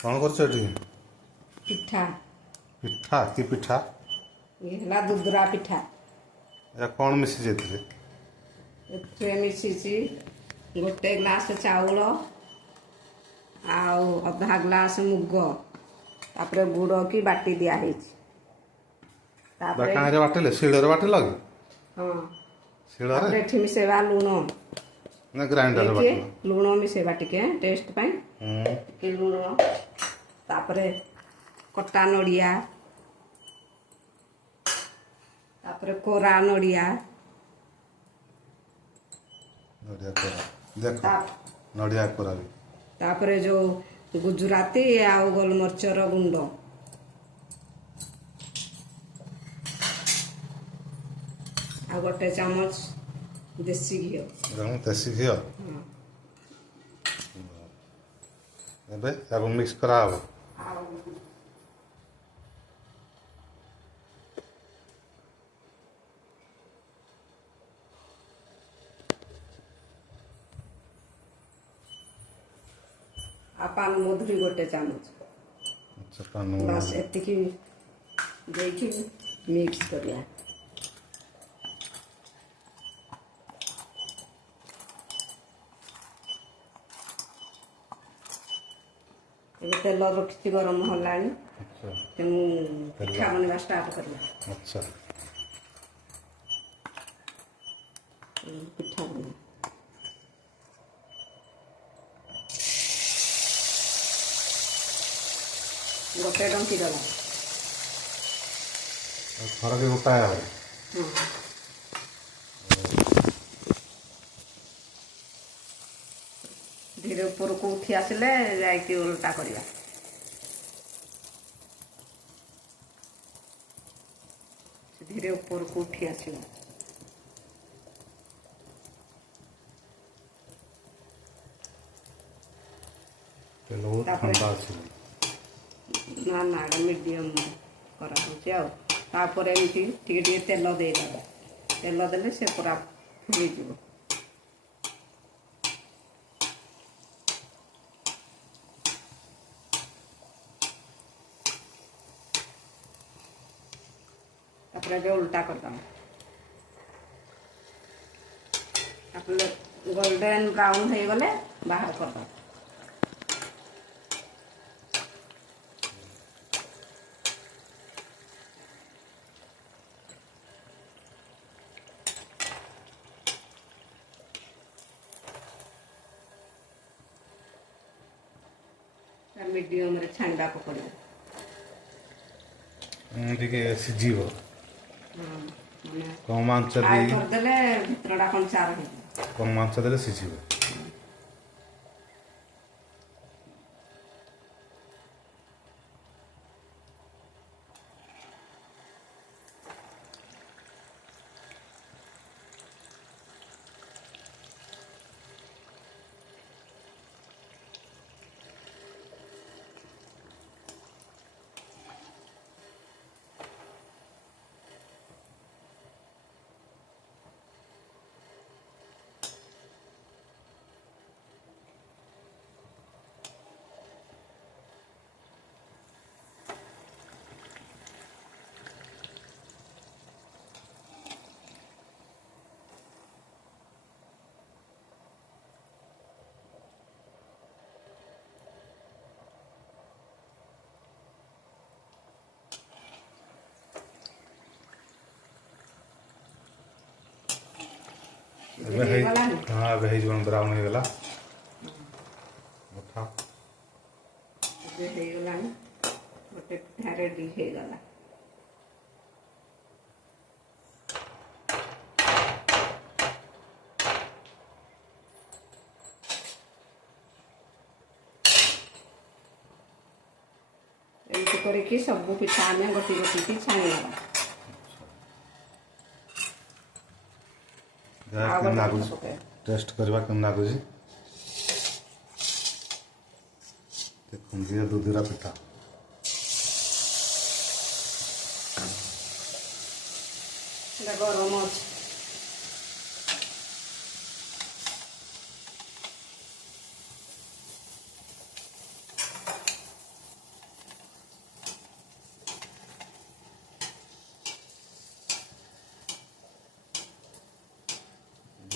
कौन कर पिठा पिठा कि पिठा ये है दुदरा पिठा। या कौन मिसी जाते एथे मिसी गोटे ग्लास चाउल आउ अधा ग्लास मुग तापर गुड़ की बाटी दिया तापर बाटिले शिଳରେ बाटिल कि हाँ शिଳରେ तापर एठी मिसेबा लुण ना ग्राइंडर देखिए बाटिल लुण मिसेबा टिके टेस्ट पाई टिके लुण तापर कटा नड़िया तापर कोरा नड़िया नड़िया कोरा देख ता- नड़िया कोरा भी तापर जो गुजराती आउ गोलमरचर गुंड आ गोटे चामच देसी घी देसी घी एवं मिक्स करा हबो आ पान मधुरी गोटे चामच अच्छा पानु बस एतिकी देखी मिक्स करिया ଏବେ ତେଲ ରଖିଛି ଗରମ ହେଲାଣି अच्छा ତେଣୁ ପିଠା ବନେଇବା ଷ୍ଟାର୍ଟ କରିବା। अच्छा ପିଠା ବନେଇବା ଗୋଟେ ଡଙ୍କି ଦେବା थोड़ा के गोटा है धीरे ଉପରକୁ ଉଠି ଆସିଲେ ଯାଇକି ଓଲଟା କରିବା। ଧୀରେ ଉପରକୁ ଉଠି ଆସିବ तेल ठंडा अच्छी ନା ନା ଏଇଟା ମିଡ଼ିୟମ୍ କରାହେଉଛି ଆଉ ତାପରେ ଏମିତି ଟିକେ ଟିକେ ତେଲ ଦେଇଦେବା ତେଲ ଦେଲେ ସେ ପୁରା ଫୁଲିଯିବ। तापर ଏବେ उल्टा करदम तापर गोल्डन ब्राउन हो गले बाहर करदम मीडियम रे छांडा पकड़ो टिके सिझीब माने कम आंच फ्राई दे करदेले भितरटा कंचा रही कम आंच देले सिझीब हाँ अब है ब्राउन हो गला उठा गोटे पिठा रेडी हो गला एमती करके सब पिठा आम गोटी गोटी छाणी टेस्ट करवा कम लागुच देखिए दुधरा पिठा गरम अच्छे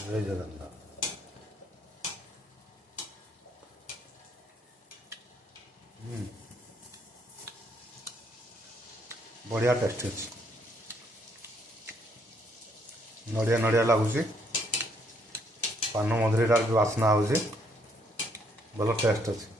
जय जगन्नाथ। बढ़िया टेस्ट अच्छे नड़िया नड़िया लगुच पान मधुरीटार भी बास्ना हो भल टेस्ट अच्छे।